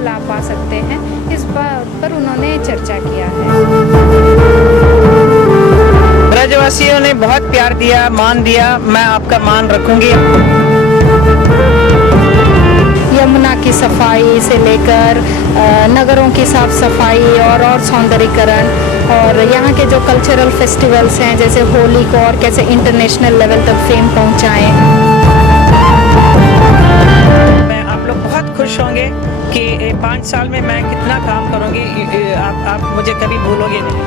लाभ पा सकते हैं, इस बात पर उन्होंने चर्चा किया है। ब्रजवासियों ने बहुत प्यार दिया, मान दिया, मैं आपका मान रखूंगी। यमुना की सफाई से लेकर नगरों की साफ सफाई और सौंदर्यीकरण, और यहाँ के जो कल्चरल फेस्टिवल्स हैं जैसे होली को और कैसे इंटरनेशनल लेवल तक फेम पहुँचाएं। मैं आप लोग बहुत खुश होंगे कि 5 साल में मैं कितना काम करूँगी, आप मुझे कभी भूलोगे नहीं।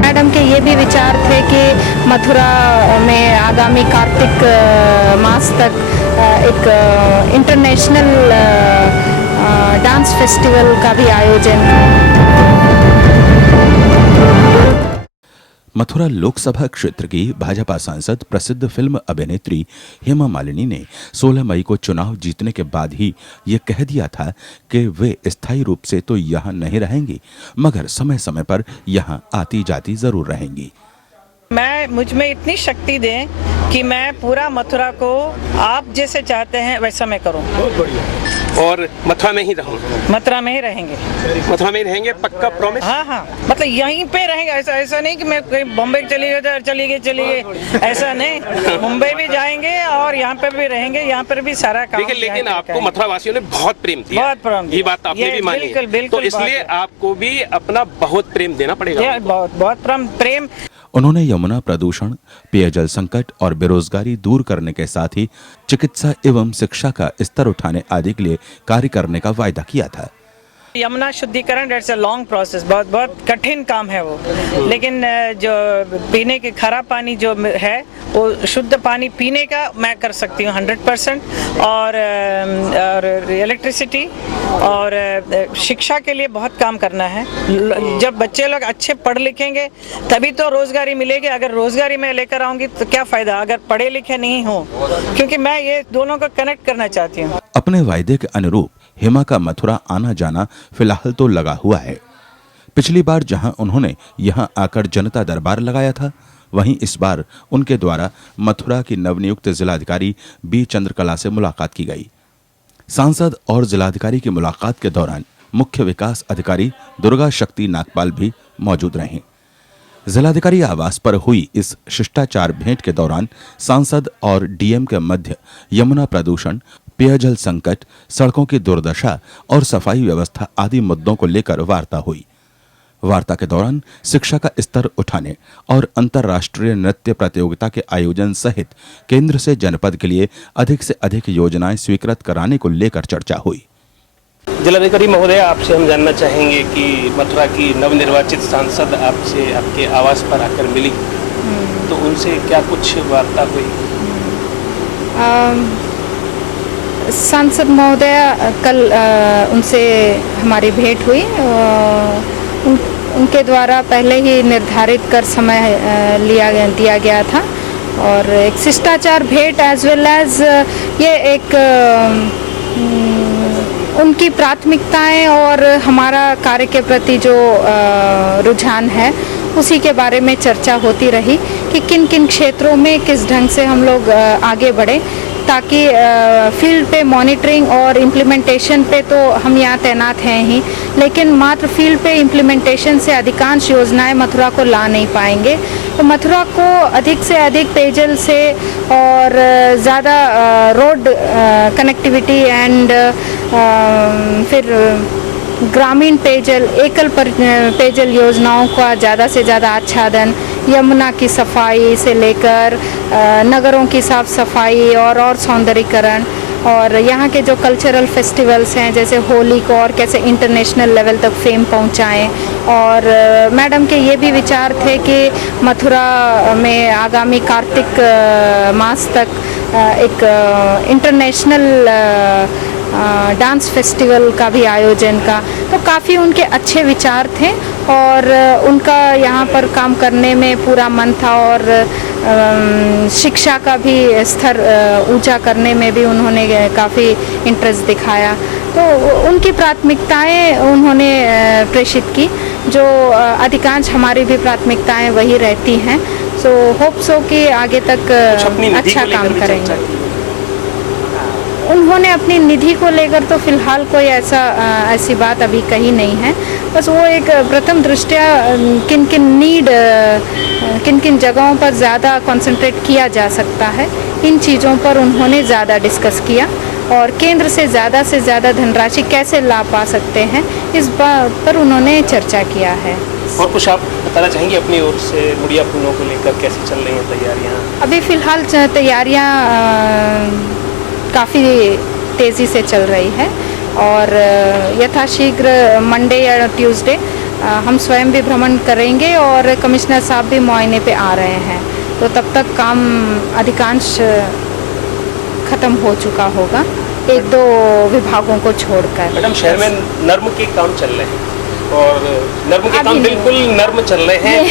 मैडम के ये भी विचार थे कि मथुरा में आगामी कार्तिक मास तक एक इंटरनेशनल डांस फेस्टिवल का भी आयोजन। मथुरा लोकसभा क्षेत्र की भाजपा सांसद प्रसिद्ध फिल्म अभिनेत्री हेमा मालिनी ने 16 मई को चुनाव जीतने के बाद ही ये कह दिया था कि वे स्थायी रूप से तो यहाँ नहीं रहेंगी, मगर समय समय पर यहाँ आती जाती जरूर रहेंगी। मुझ में इतनी शक्ति दें कि मैं पूरा मथुरा को आप जैसे चाहते हैं वैसा मैं करूं। बहुत बढ़िया। और मथुरा में ही रहूं। मथुरा में ही रहेंगे। मथुरा में ही रहेंगे, पक्का प्रॉमिस। हाँ, मतलब यहीं पे रहेंगे। ऐसा नहीं कि मैं बॉम्बे चली गई ऐसा नहीं। मुंबई भी जाएंगे और यहाँ पे भी रहेंगे, यहाँ पर भी सारा काम। लेकिन आपको मथुरा वासियों ने बहुत प्रेम दिया, बहुत प्रेम, ये बात आपने भी मानी, तो इसलिए आपको भी अपना बहुत प्रेम देना पड़ेगा। बहुत प्रेम। उन्होंने यमुना प्रदूषण, पेयजल संकट और बेरोजगारी दूर करने के साथ ही चिकित्सा एवं शिक्षा का स्तर उठाने आदि के लिए कार्य करने का वायदा किया था। यमुना शुद्धिकरण दैट्स अ लॉन्ग प्रोसेस, बहुत कठिन काम है वो, लेकिन जो पीने के खराब पानी जो है वो शुद्ध पानी पीने का मैं कर सकती हूँ 100%, और इलेक्ट्रिसिटी और शिक्षा के लिए बहुत काम करना है। जब बच्चे लोग अच्छे पढ़ लिखेंगे तभी तो रोजगारी मिलेगी। अगर रोजगारी मैं लेकर आऊंगी तो क्या फायदा अगर पढ़े लिखे नहीं हो, क्योंकि मैं ये दोनों को कनेक्ट करना चाहती हूँ। अपने वायदे के अनुरूप हेमा का मथुरा आना जाना फिलहाल तो लगा हुआ है। पिछली बार जहां उन्होंने यहां आकर जनता दरबार लगाया था, वहीं इस बार उनके द्वारा मथुरा की नवनियुक्त जिलाधिकारी बी चंद्रकला से मुलाकात की गई। सांसद और जिलाधिकारी की मुलाकात के दौरान मुख्य विकास अधिकारी दुर्गा शक्ति नागपाल भी मौजूद रहे। जिलाधिकारी आवास पर हुई इस शिष्टाचार भेंट के दौरान सांसद और डीएम के मध्य यमुना प्रदूषण, पेयजल संकट, सड़कों की दुर्दशा और सफाई व्यवस्था आदि मुद्दों को लेकर वार्ता हुई। वार्ता के दौरान शिक्षा का स्तर उठाने और अंतर्राष्ट्रीय नृत्य प्रतियोगिता के आयोजन सहित केंद्र से जनपद के लिए अधिक से अधिक योजनाएं स्वीकृत कराने को लेकर चर्चा हुई। जिलाधिकारी महोदय, आपसे हम जानना चाहेंगे कि मथुरा की नवनिर्वाचित सांसद आपसे आपके आवास पर आकर मिली, तो उनसे क्या कुछ वार्ता हुई? सांसद महोदय कल उनसे हमारी भेंट हुई। उनके द्वारा पहले ही निर्धारित कर समय दिया गया था, और एक शिष्टाचार भेंट एज वेल एज ये एक उनकी प्राथमिकताएं और हमारा कार्य के प्रति जो रुझान है उसी के बारे में चर्चा होती रही कि किन किन क्षेत्रों में किस ढंग से हम लोग आगे बढ़े, ताकि फील्ड पे मॉनिटरिंग और इम्प्लीमेंटेशन पे तो हम यहाँ तैनात हैं ही, लेकिन मात्र फील्ड पे इम्प्लीमेंटेशन से अधिकांश योजनाएं मथुरा को ला नहीं पाएंगे। तो मथुरा को अधिक से अधिक पेयजल से और ज़्यादा रोड कनेक्टिविटी एंड फिर ग्रामीण पेयजल, एकल पेयजल योजनाओं का ज़्यादा से ज़्यादा आच्छादन, यमुना की सफाई से लेकर नगरों की साफ सफाई और सौंदर्यीकरण, और यहाँ के जो कल्चरल फेस्टिवल्स हैं जैसे होली को और कैसे इंटरनेशनल लेवल तक फेम पहुँचाएं। और मैडम के ये भी विचार थे कि मथुरा में आगामी कार्तिक मास तक एक इंटरनेशनल डांस फेस्टिवल का भी आयोजन का, तो काफ़ी उनके अच्छे विचार थे और उनका यहाँ पर काम करने में पूरा मन था, और शिक्षा का भी स्तर ऊंचा करने में भी उन्होंने काफ़ी इंटरेस्ट दिखाया। तो उनकी प्राथमिकताएं उन्होंने प्रेषित की, जो अधिकांश हमारी भी प्राथमिकताएं वही रहती हैं। सो होप सो कि आगे तक अच्छा काम करेंगे। उन्होंने अपनी निधि को लेकर तो फिलहाल कोई ऐसी बात अभी कही नहीं है। बस वो एक प्रथम दृष्टया किन किन जगहों पर ज़्यादा कंसंट्रेट किया जा सकता है, इन चीज़ों पर उन्होंने ज़्यादा डिस्कस किया और केंद्र से ज़्यादा धनराशि कैसे ला पा सकते हैं, इस बात पर उन्होंने चर्चा किया है। और कुछ आप बताना चाहेंगे अपनी ओर से मुड़िया पुलों को लेकर कैसी चल रही हैं तैयारियां? अभी फ़िलहाल तैयारियां काफ़ी तेज़ी से चल रही है और यथाशीघ्र मंडे या ट्यूसडे हम स्वयं भी भ्रमण करेंगे और कमिश्नर साहब भी मुआयने पे आ रहे हैं, तो तब तक काम अधिकांश ख़त्म हो चुका होगा, 1-2 विभागों को छोड़कर। मैडम, शहर में नर्म के काम चल रहे हैं और नर्म के काम बिल्कुल नर्म चल रहे हैं,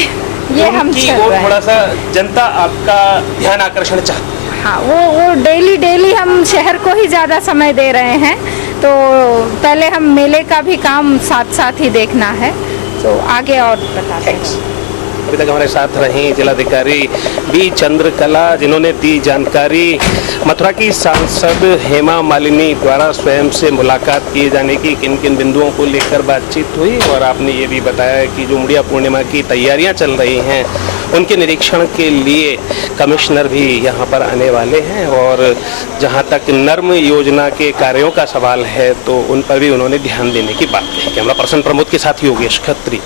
ये हम चल रहे हैं। थोड़ा सा जनता आपका ध्यान आकर्षण चाहती है। हाँ, वो डेली हम शहर को ही ज़्यादा समय दे रहे हैं, तो पहले हम मेले का भी काम साथ ही देखना है, तो आगे और बताते हैं। अभी तक हमारे साथ रही जिलाधिकारी बी चंद्रकला, जिन्होंने दी जानकारी। मथुरा की सांसद हेमा मालिनी द्वारा स्वयं से मुलाकात किए जाने की किन किन बिंदुओं को लेकर बातचीत हुई और आपने ये भी बताया कि जो मुड़िया पूर्णिमा की तैयारियां चल रही हैं उनके निरीक्षण के लिए कमिश्नर भी यहाँ पर आने वाले हैं और जहाँ तक नर्म योजना के कार्यों का सवाल है तो उन पर भी उन्होंने ध्यान देने की बात कही। कैमरा पर्सन प्रमोद के साथ योगेश खत्री।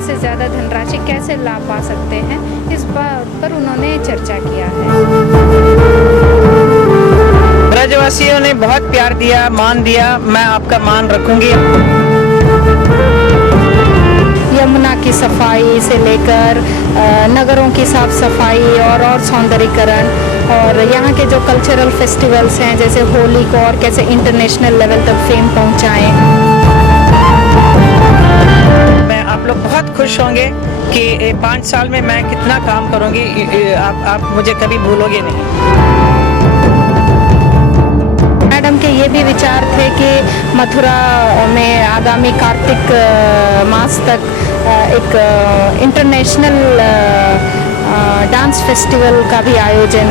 से ज़्यादा धनराशि कैसे ला पा सकते हैं, इस बात पर उन्होंने चर्चा किया है। ब्रजवासियों ने बहुत प्यार दिया, मान दिया, मैं आपका मान रखूंगी। यमुना की सफाई से लेकर नगरों की साफ सफाई और सौंदर्यीकरण और यहाँ के जो कल्चरल फेस्टिवल्स हैं जैसे होली को और कैसे इंटरनेशनल लेवल तक फेम पहुँचाएं। आप लोग बहुत खुश होंगे कि 5 साल में मैं कितना काम करूंगी, आप मुझे कभी भूलोगे नहीं। मैडम के ये भी विचार थे कि मथुरा में आगामी कार्तिक मास तक एक इंटरनेशनल डांस फेस्टिवल का भी आयोजन